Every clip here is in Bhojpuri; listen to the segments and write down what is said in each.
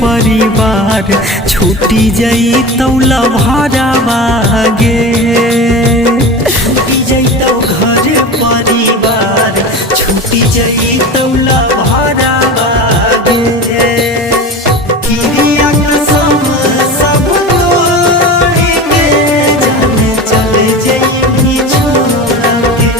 परिवार छूटी जाई तौला भरावा गे। छूटी जाई तौ घर परिवार छूटी जाई तौला भरावा गे। किरिया कसम सब तोड़ के जाने चले जाई छोड़ के।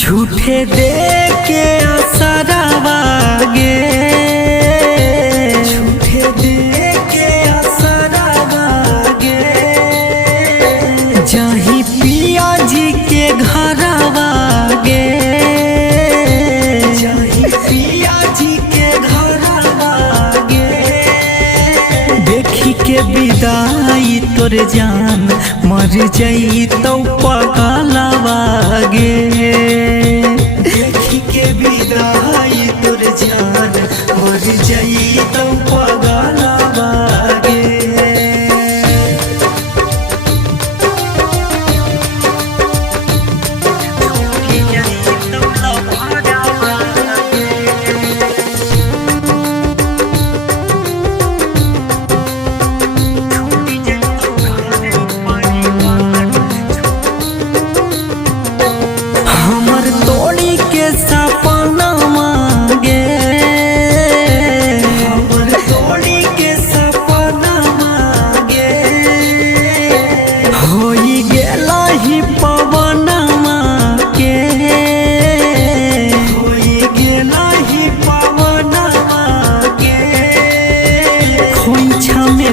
झूठे दे के असरावा गे। झूठे दे के असरावा गे। जाही पिया जी के घरवा गे। जाही पिया जी के घरवा गे। देखी के विदाई तोर जान मर जाई तो पगलवा गे। देखी के विदाई तोर जान मर जाई तो पगलवा गे।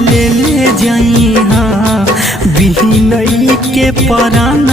ले जाई हाँ बिहनई के परान